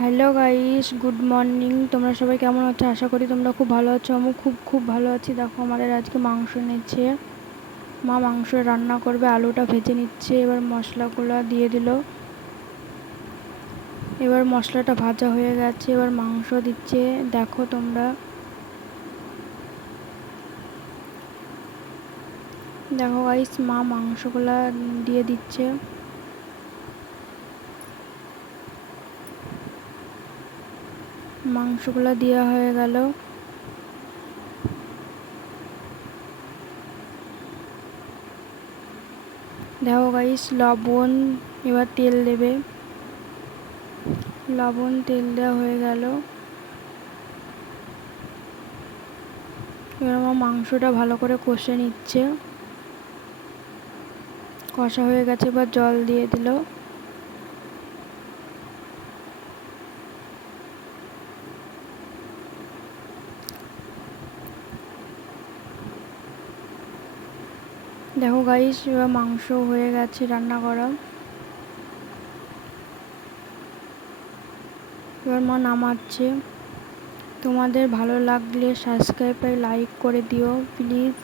Hello guys, good morning. তোমরা সবাই কেমন আছো? আশা করি তোমরা খুব ভালো আছো। আমি খুব খুব ভালো আছি। দেখো, আমাদের আজকে মাংস এনেছে। মা মাংস রান্না করবে, আলুটা ভেজে নিচ্ছে। এবার মশলাগুলো দিয়ে দিল। এবার মশলাটা ভাজা হয়ে গেছে, এবার মাংস দিচ্ছে। দেখো তোমরা, দেখো গাইস, মা মাংসগুলা দিয়ে দিচ্ছে। মাংসগুলো দেওয়া হয়ে গেল। দেখো গাইস, লবণ, এবার তেল দেবে। লবণ তেল দেওয়া হয়ে গেল। এবার আমার মাংসটা ভালো করে কষে নিচ্ছে। কষা হয়ে গেছে, এবার জল দিয়ে দিল। দেখো গাইস, এবার মাংস হয়ে গেছে রান্না করা। এবার মা নামাচ্ছে। তোমাদের ভালো লাগলে সাবস্ক্রাইব আর লাইক করে দিও প্লিজ।